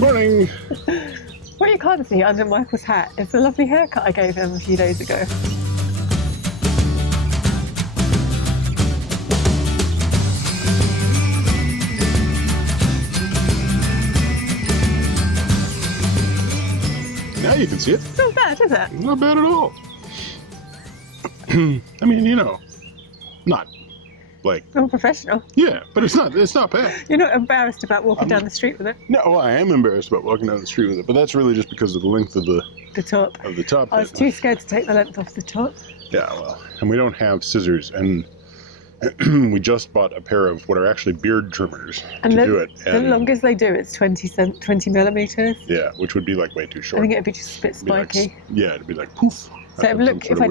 Morning! What you can't see under Michael's hat is the lovely haircut I gave him a few days ago. Now you can see it. It's not bad, is it? Not bad at all. I mean, you know, not like... I'm professional. Yeah, but it's not bad. You're not embarrassed about walking down the street with it? No, well, I am embarrassed about walking down the street with it, but that's really just because of the length of the top. I was too scared to take the length off the top. Yeah, well, and we don't have scissors, and we just bought a pair of what are actually beard trimmers to do it. And the longest they do is 20 millimeters. Yeah, which would be like way too short. I think it'd be just a bit spiky. Yeah, it'd be like poof. So if I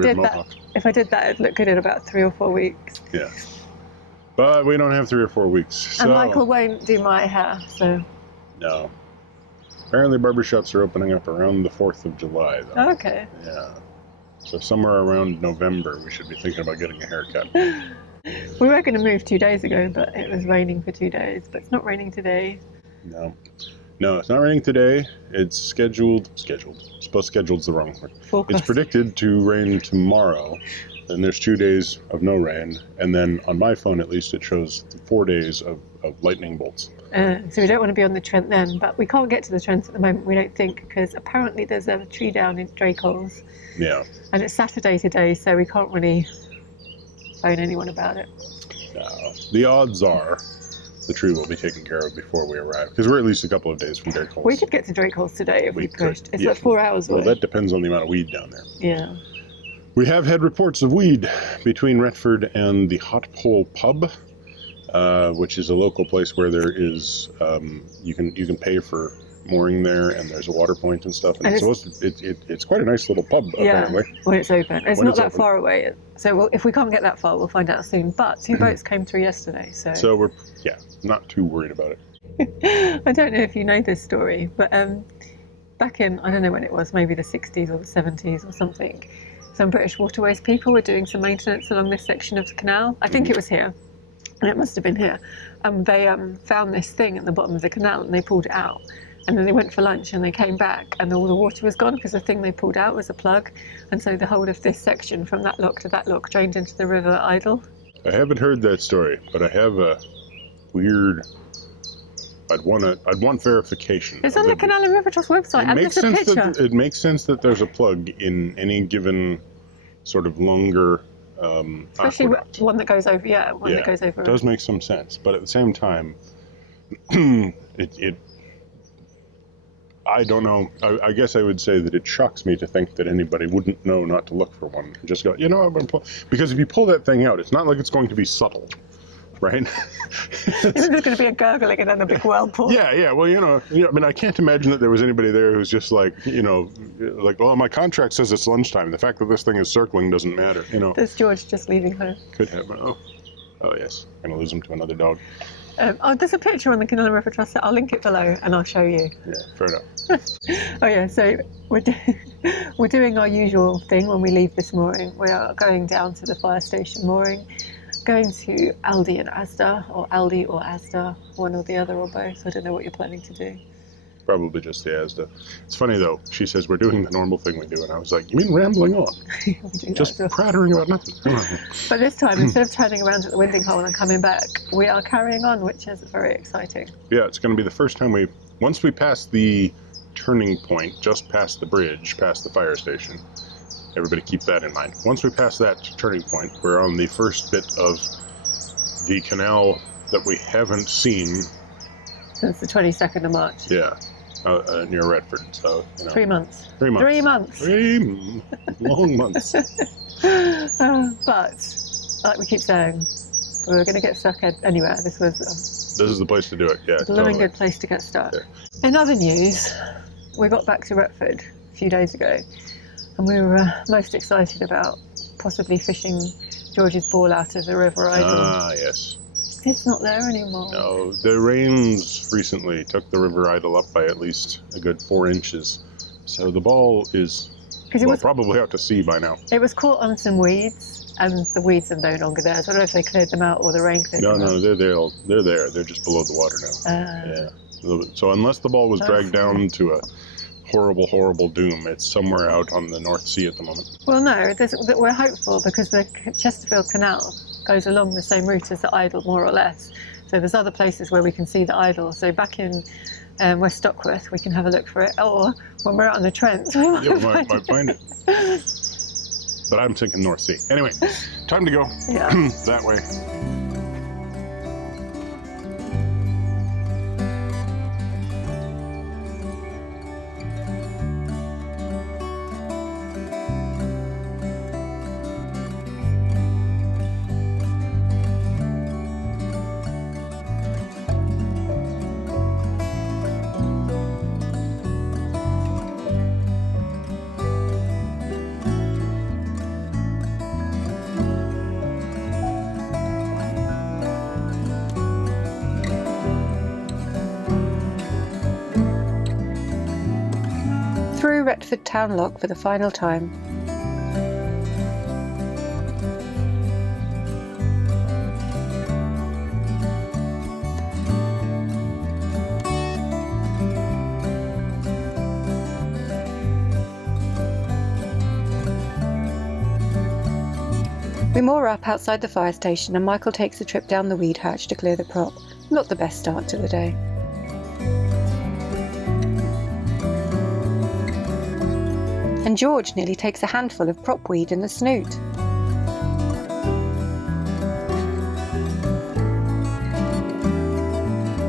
did that, it'd look good in about 3 or 4 weeks. Yeah. But we don't have 3 or 4 weeks. So. And Michael won't do my hair, so. No. Apparently barbershops are opening up around the 4th of July, though. Oh, okay. Yeah. So somewhere around November, we should be thinking about getting a haircut. We were going to move 2 days ago, but it was raining for 2 days. But it's not raining today. No. No, it's not raining today. It's scheduled. Suppose scheduled's the wrong word. Forecast. It's predicted to rain tomorrow. Then there's 2 days of no rain. And then on my phone, at least, it shows 4 days of lightning bolts. So we don't want to be on the Trent then. But we can't get to the Trent at the moment, we don't think, because apparently there's a tree down in Drakeholes. Yeah. And it's Saturday today, so we can't really phone anyone about it. No. The odds are the tree will be taken care of before we arrive, because we're at least a couple of days from Drakeholes. We could get to Drakeholes today if we pushed. It's yeah. like 4 hours away. Well, that depends on the amount of weed down there. Yeah. We have had reports of weed between Retford and the Hot Pole Pub, which is a local place where there is you can pay for mooring there, and there's a water point and stuff. And it's quite a nice little pub, apparently. When it's open. It's not that far away. So if we can't get that far, we'll find out soon. But 2 boats came through yesterday, so we're not too worried about it. I don't know if you know this story, but back in, I don't know when it was, maybe the 60s or the 70s or something, some British Waterways people were doing some maintenance along this section of the canal. I think it was here, and it must have been here. They found this thing at the bottom of the canal, and they pulled it out. And then they went for lunch, and they came back, and all the water was gone because the thing they pulled out was a plug. And so the whole of this section from that lock to that lock drained into the River Idle. I haven't heard that story, but I have a weird... I'd want verification. It's on the Canal and River Trust website, and there's a picture. It makes sense that there's a plug in any given sort of longer especially one that goes over, that goes over. It does make some sense, but at the same time, I don't know. I guess I would say that it shocks me to think that anybody wouldn't know not to look for one. Just go, I'm going to pull. Because if you pull that thing out, it's not like it's going to be subtle, right? There's going to be a gurgling and then a big whirlpool. Yeah. Well, I mean, I can't imagine that there was anybody there who's just like, well, my contract says it's lunchtime. The fact that this thing is circling doesn't matter, There's George just leaving home. Could happen. Oh yes. I'm going to lose him to another dog. There's a picture on the Canal and River Trust. I'll link it below and I'll show you. Yeah, fair enough. So we're doing our usual thing when we leave this mooring. We are going down to the fire station mooring, going to Aldi and Asda, or Aldi or Asda, one or the other or both. I don't know what you're planning to do. Probably just the Asda. It's funny though, she says we're doing the normal thing we do, and I was like, you mean rambling on? Just prattering about nothing. But this time, instead of turning around at the winding hole and coming back, we are carrying on, which is very exciting. Yeah, it's going to be the first time once we pass the turning point, just past the bridge, past the fire station, everybody keep that in mind. Once we pass that turning point, we're on the first bit of the canal that we haven't seen since the 22nd of March. Yeah. Near Retford, so 3 months. 3 months. 3 months. 3 long months. But like we keep saying, we were going to get stuck anywhere. This is the place to do it. Yeah, a blooming good place to get stuck. Yeah. In other news, we got back to Retford a few days ago, and we were most excited about possibly fishing George's ball out of the River Idle. Ah, yes. It's not there anymore. No, the rains recently took the River Idle up by at least a good 4 inches. So the ball is probably out to sea by now. It was caught on some weeds, and the weeds are no longer there. So I don't know if they cleared them out or the rain cleared them out. No, they're there. They're there. They're just below the water now. So unless the ball was dragged down to a horrible, horrible doom, it's somewhere out on the North Sea at the moment. Well, no, we're hopeful because the Chesterfield Canal goes along the same route as the Idle, more or less. So there's other places where we can see the Idle. So back in West Stockworth, we can have a look for it. Or when we're out on the Trent, we might find it. But I'm thinking North Sea. Anyway, time to go. Yeah. That way. Through Retford town lock for the final time. We moor up outside the fire station and Michael takes a trip down the weed hatch to clear the prop. Not the best start to the day. And George nearly takes a handful of prop weed in the snoot.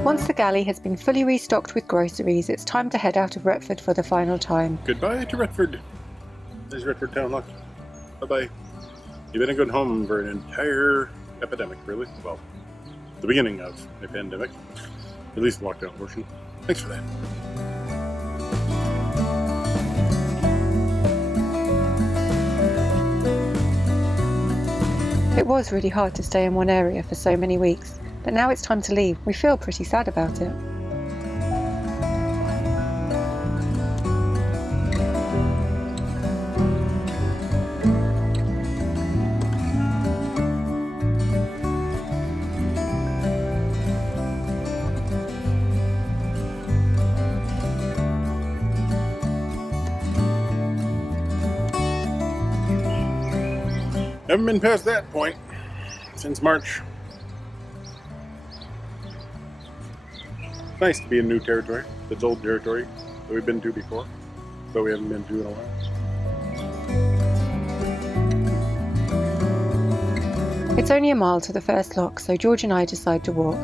Once the galley has been fully restocked with groceries, it's time to head out of Retford for the final time. Goodbye to Retford. There's Retford town lock. Bye-bye. You've been a good home for an entire epidemic, really. Well, the beginning of a pandemic. At least the lockdown portion. Thanks for that. It was really hard to stay in one area for so many weeks, but now it's time to leave. We feel pretty sad about it. Haven't been past that point since March. It's nice to be in new territory. It's old territory that we've been to before, but we haven't been to in a while. It's only a mile to the first lock, so George and I decide to walk.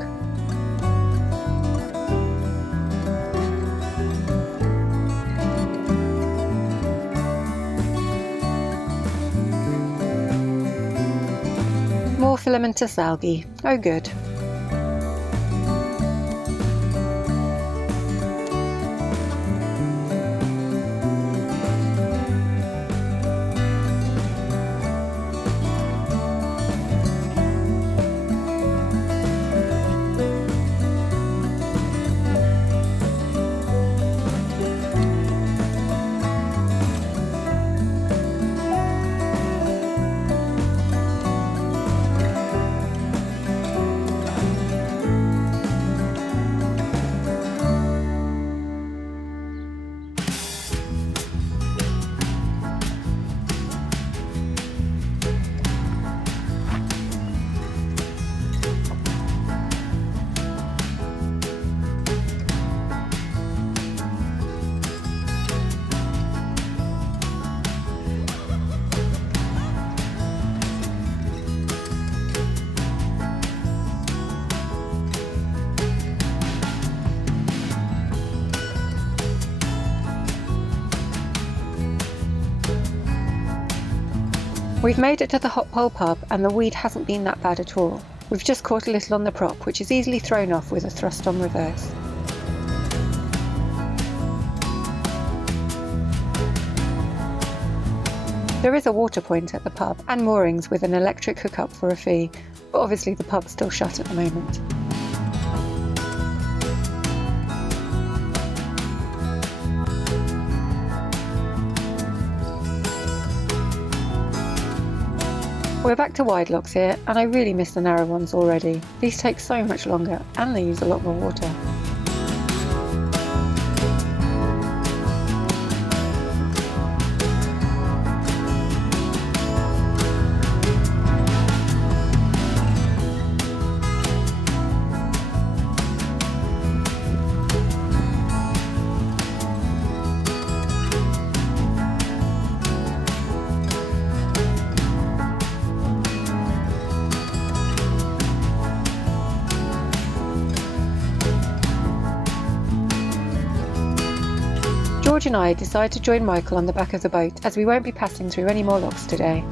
More filamentous algae. Oh good. We've made it to the Hot Pole pub and the weed hasn't been that bad at all. We've just caught a little on the prop, which is easily thrown off with a thrust on reverse. There is a water point at the pub and moorings with an electric hookup for a fee, but obviously the pub's still shut at the moment. We're back to wide locks here, and I really miss the narrow ones already. These take so much longer, and they use a lot more water. George and I decide to join Michael on the back of the boat as we won't be passing through any more locks today.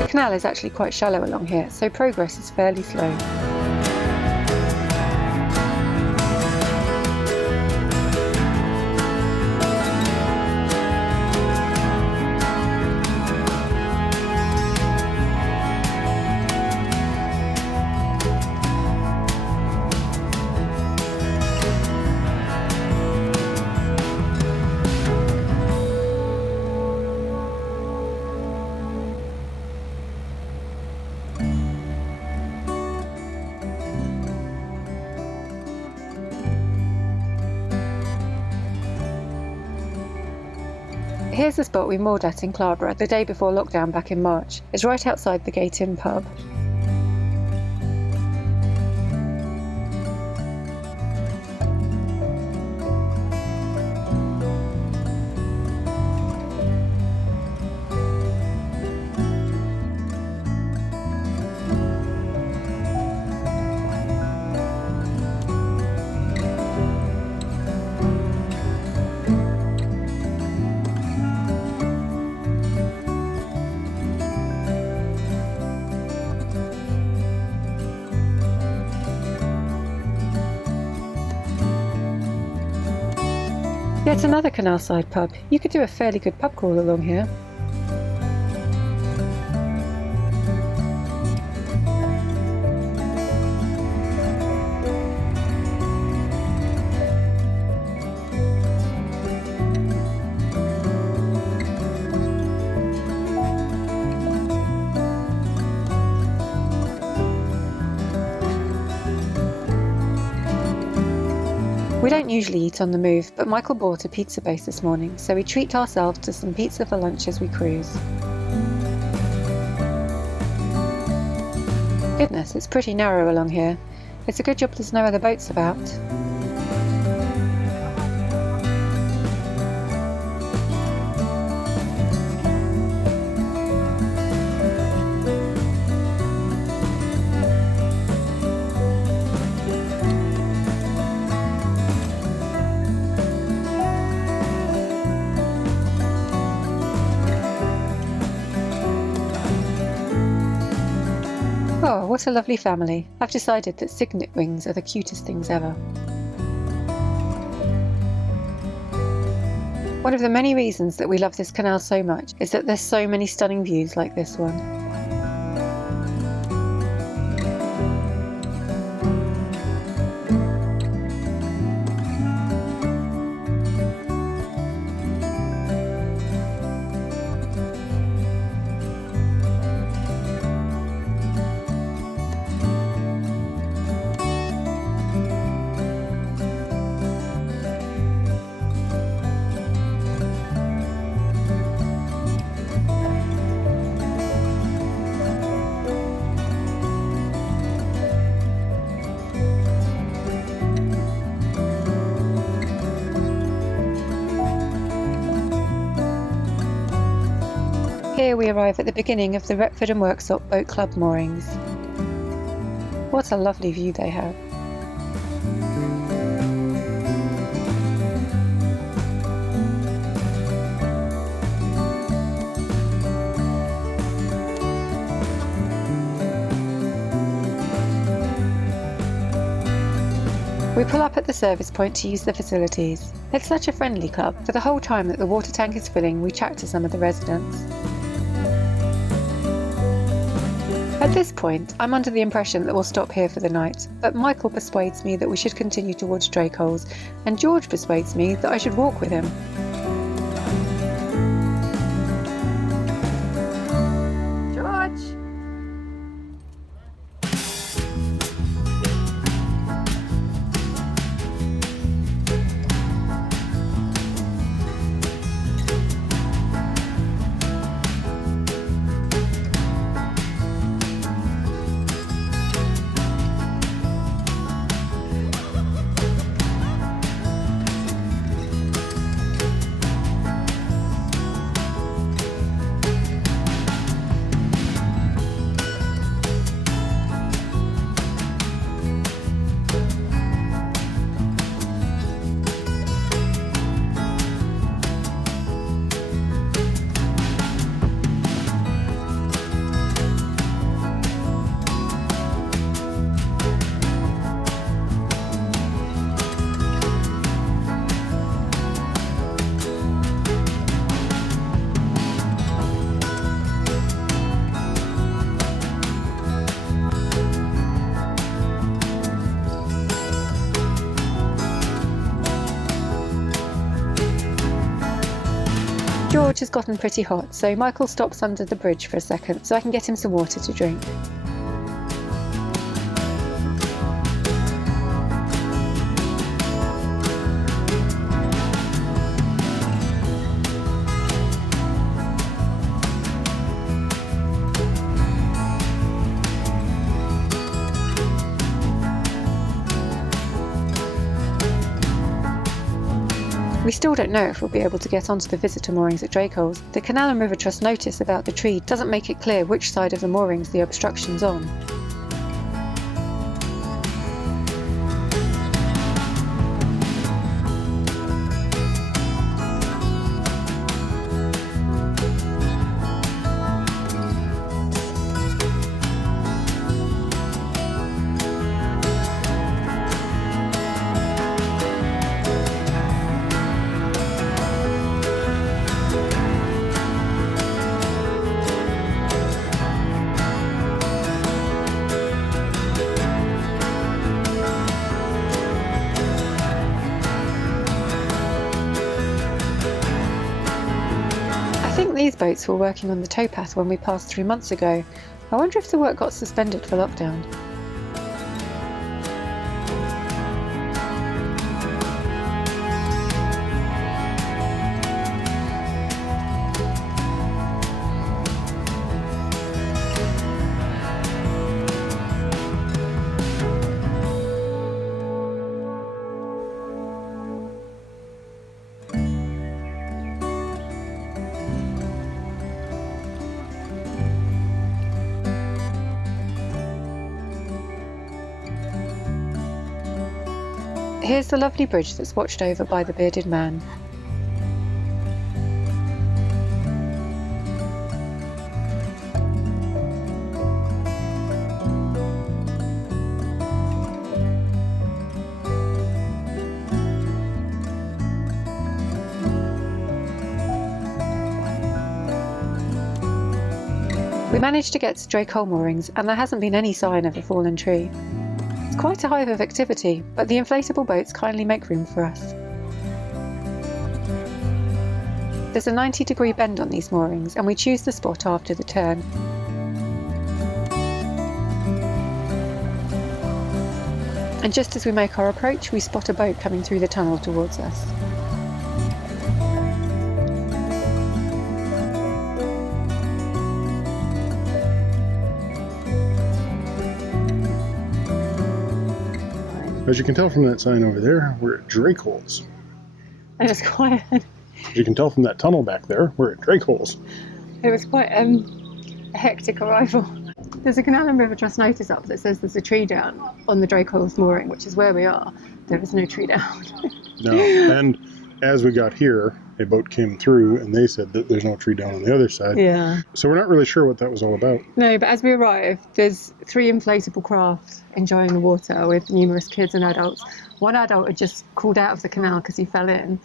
The canal is actually quite shallow along here, so progress is fairly slow. Here's the spot we moored at in Clarborough the day before lockdown back in March. It's right outside the Gate Inn pub. Yet another canal side pub. You could do a fairly good pub crawl along here. We don't usually eat on the move, but Michael bought a pizza base this morning, so we treat ourselves to some pizza for lunch as we cruise. Goodness, it's pretty narrow along here. It's a good job there's no other boats about. Oh, what a lovely family. I've decided that cygnet wings are the cutest things ever. One of the many reasons that we love this canal so much is that there's so many stunning views like this one. Here we arrive at the beginning of the Retford and Worksop Boat Club moorings. What a lovely view they have. We pull up at the service point to use the facilities. It's such a friendly club. For the whole time that the water tank is filling, we chat to some of the residents. At this point, I'm under the impression that we'll stop here for the night, but Michael persuades me that we should continue towards Drakeholes, and George persuades me that I should walk with him. George! George has gotten pretty hot, so Michael stops under the bridge for a second so I can get him some water to drink. We still don't know if we'll be able to get onto the visitor moorings at Drakeholes. The Canal and River Trust notice about the tree doesn't make it clear which side of the moorings the obstruction's on. I think these boats were working on the towpath when we passed through months ago. I wonder if the work got suspended for lockdown. Here's the lovely bridge that's watched over by the bearded man. We managed to get to Drakehole moorings and there hasn't been any sign of a fallen tree. It's quite a hive of activity, but the inflatable boats kindly make room for us. There's a 90-degree bend on these moorings and we choose the spot after the turn. And just as we make our approach, we spot a boat coming through the tunnel towards us. As you can tell from that sign over there, we're at Drakeholes. It was quite. As you can tell from that tunnel back there, we're at Drakeholes. It was quite a hectic arrival. There's a Canal and River Trust notice up that says there's a tree down on the Drakeholes mooring, which is where we are. There is no tree down. No, and as we got here, a boat came through and they said that there's no tree down on the other side. Yeah. So we're not really sure what that was all about. No, but as we arrived, there's 3 inflatable craft enjoying the water with numerous kids and adults. One adult had just crawled out of the canal because he fell in.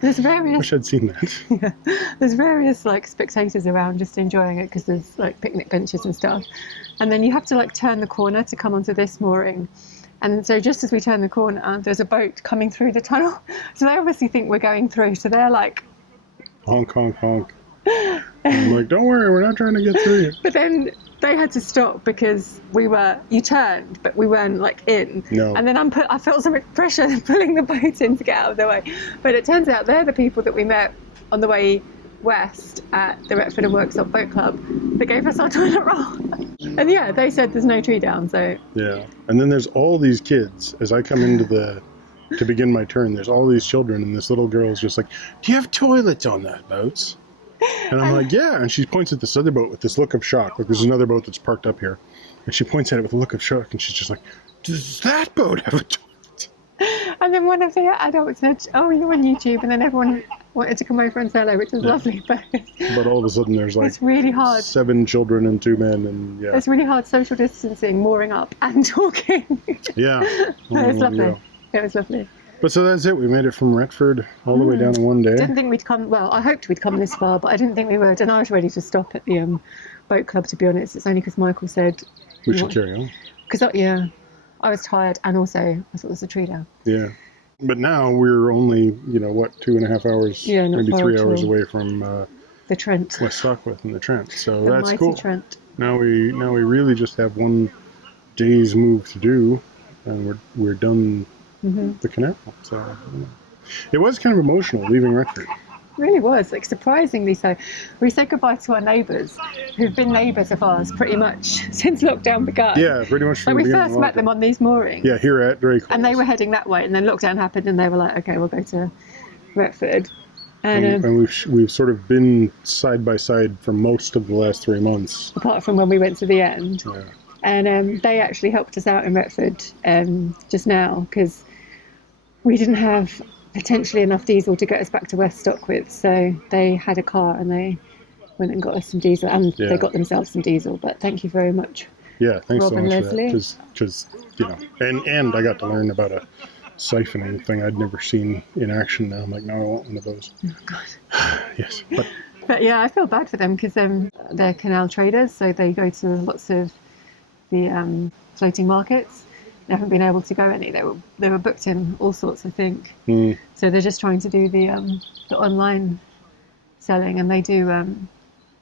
There's various. Wish I'd seen that. Yeah, there's various like spectators around just enjoying it because there's like picnic benches and stuff, and then you have to like turn the corner to come onto this mooring, and so just as we turn the corner, there's a boat coming through the tunnel. So they obviously think we're going through. So they're like, honk, honk, honk. And I'm like, don't worry, we're not trying to get through. But then they had to stop because you turned, but we weren't like in. No. And then I felt so much pressure pulling the boat in to get out of the way. But it turns out they're the people that we met on the way west at the Retford and Worksop Boat Club that gave us our toilet roll. And yeah, they said there's no tree down, so. Yeah. And then there's all these kids, as I come into to begin my turn, there's all these children and this little girl's just like, do you have toilets on that boats? And I'm like, yeah. And she points at this other boat with this look of shock. Like, there's another boat that's parked up here. And she points at it with a look of shock. And she's just like, does that boat have a toilet? And then one of the adults said, oh, you're on YouTube. And then everyone wanted to come over and say hello, which was lovely. But all of a sudden, there's like it's really hard. 7 children and 2 men. And yeah. It's really hard social distancing, mooring up and talking. Yeah. It was lovely. Yeah. It was lovely. But so that's it. We made it from Retford all the way down in one day. Didn't think we'd come. Well, I hoped we'd come this far, but I didn't think we would. And I was ready to stop at the boat club. To be honest, it's only because Michael said we should carry on. Because I was tired, and also I thought there was a tree down. Yeah. But now we're only, you know, what, 2.5 hours, Yeah, not maybe far 3 at hours all. away from The Trent. West Stockwith and the Trent. So The that's mighty cool. Trent. Now we really just have one day's move to do, and we're done the canal. So it was kind of emotional leaving Retford. Really was, like, surprisingly so. We said goodbye to our neighbours, who've been neighbours of ours pretty much since lockdown began. Yeah, pretty much from Like, the we beginning first of met them lockdown. on these moorings. Yeah, here at Drakeholes. And they were heading that way, and then lockdown happened, and they were like, okay, we'll go to Retford. And we've sort of been side by side for most of the last 3 months. apart from when we went to the end. Yeah. And they actually helped us out in Retford just now, because we didn't have potentially enough diesel to get us back to West Stockwith. So they had a car and they went and got us some diesel, and Yeah. they got themselves some diesel. But thank you very much. Yeah, thanks Rob so and much for that. Leslie. Because you know, and I got to learn about a siphoning thing I'd never seen in action. Now I'm like, no, I want one of those. Oh, God. Yes, But yeah, I feel bad for them because they're canal traders, so they go to lots of the floating markets. They haven't been able to go any. They were booked in all sorts, I think. So they're just trying to do the online selling, and they do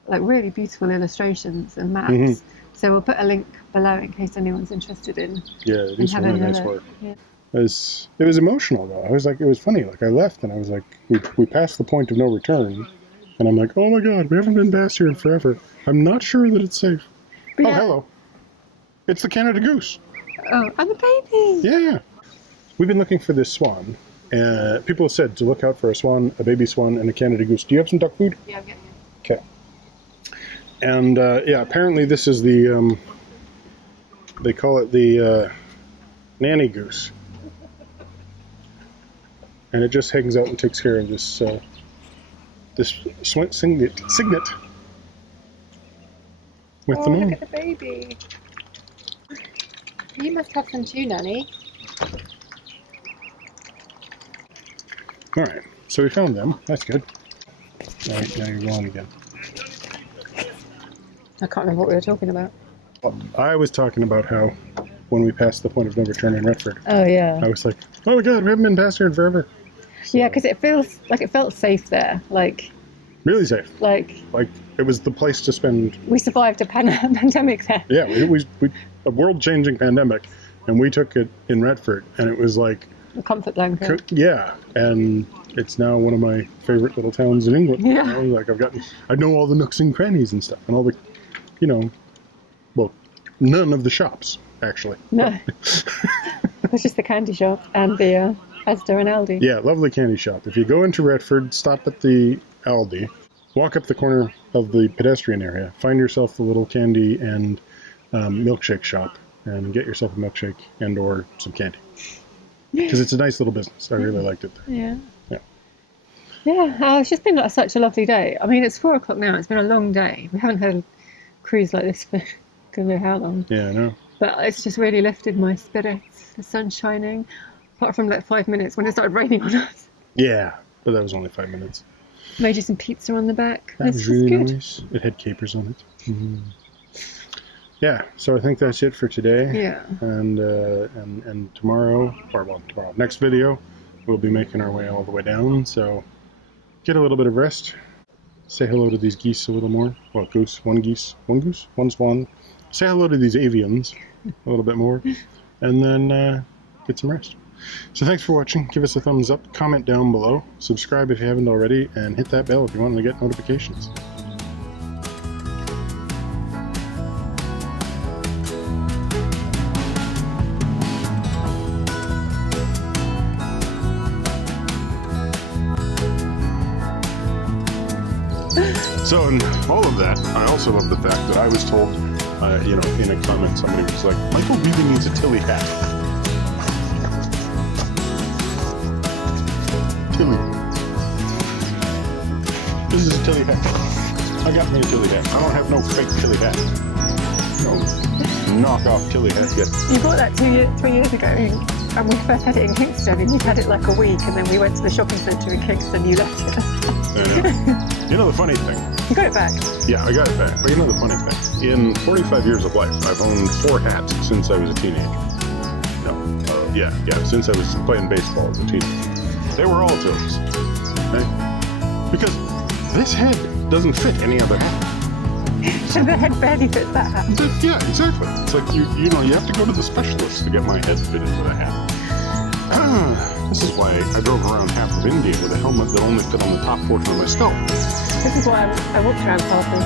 like really beautiful illustrations and maps. So we'll put a link below in case anyone's interested in. yeah, they do some really nice work. Yeah. It was emotional though. I was like, it was funny. Like I left and I was like, we passed the point of no return, and I'm like, oh my God, we haven't been past here in forever. I'm not sure that it's safe. But Oh, yeah. hello. It's the Canada goose. Oh, and the baby. Yeah. We've been looking for this swan. People have said to look out for a swan, a baby swan, and a Canada goose. Do you have some duck food? Yeah, I'm getting Okay. And yeah, apparently this is the, they call it the nanny goose. And it just hangs out and takes care of this signet with the look moon. at the baby. You must have some too, Nanny. All right, so we found them. That's good. Now you're going again. I can't remember what we were talking about. I was talking about how when we passed the point of no return in Retford, Oh yeah. I was like, oh my God, we haven't been past here in forever. So, Yeah, because it felt safe there. Like really safe. Like it was the place to spend. we survived a pandemic there. Yeah, it was a world-changing pandemic, and we took it in Retford, and it was like, A comfort blanket. yeah, and it's now one of my favorite little towns in England. Yeah. You know, like I know all the nooks and crannies and stuff, and all the, you know, well, none of the shops actually. No. It's just the candy shop and the Asda and Aldi. Yeah, lovely candy shop. If you go into Retford, stop at the Aldi, walk up the corner of the pedestrian area, find yourself the little candy and milkshake shop, and get yourself a milkshake and or some candy. Because it's a nice little business. I really liked it there. Yeah. Yeah. Yeah, it's just been such a lovely day. I mean, it's 4 o'clock now. It's been a long day. We haven't had a cruise like this for God knows how long. Yeah, I know. But it's just really lifted my spirits. The sun's shining. Apart from like 5 minutes when it started raining on us. Yeah, but that was only 5 minutes. Made you some pizza on the back. That It's was just really good. nice. It had capers on it. Yeah, so I think that's it for today. Yeah. And tomorrow, next video, we'll be making our way all the way down. So get a little bit of rest. Say hello to these geese a little more. Well, one swan. Say hello to these avians a little bit more, and then get some rest. So thanks for watching. Give us a thumbs up, comment down below, subscribe if you haven't already, and hit that bell if you want to get notifications. So in all of that, I also love the fact that I was told, in a comment, somebody was like, Michael really needs a Tilly hat. Tilly. This is a Tilly hat. I got me a Tilly hat. I don't have no fake Tilly hat. No knockoff Tilly hat yet. You bought that 3 years ago, and we first had it in Kingston, and you'd had it like a week, and then we went to the shopping centre in Kingston, you left it. I know. You know the funny thing? You got it back. Yeah, I got it back. But you know the funny thing? In 45 years of life, I've owned 4 hats since I was a teenager. No. Yeah. Since I was playing baseball as a teenager. They were all toes. Right? Because this head doesn't fit any other hat. So the head barely fits that hat. Yeah, exactly. It's like you have to go to the specialist to get my head fit into the hat. This is why I drove around half of India with a helmet that only fit on the top portion of my skull. This is why I walked around half of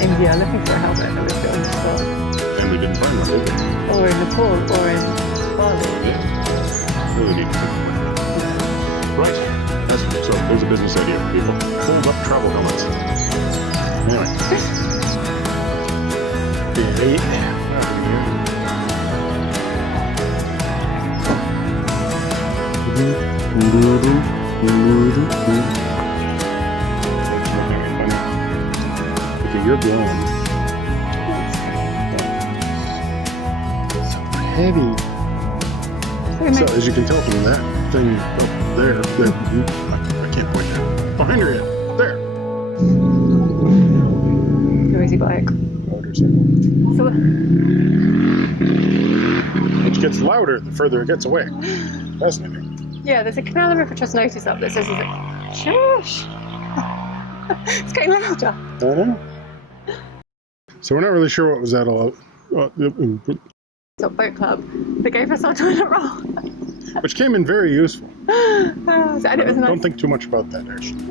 India looking for a helmet that would fit on the skull. And we didn't find one, did we? Or in Nepal, or in Bali. Yeah. Really need to think about that. Right. So there's a business idea for people. Fold up travel helmets. Anyway. Okay, you're blowing. So heavy. So as you can tell from that thing up there, I can't point there. Behind your head. There. Noisy bike. Motorcycle. So, Which gets louder the further it gets away. Fascinating. yeah, there's a canal and river trust notice up that says, shush! It's getting louder. I know. So we're not really sure what was that all It's boat club. They gave us our toilet roll. which came in very useful. And it was nice. Don't think too much about that, actually.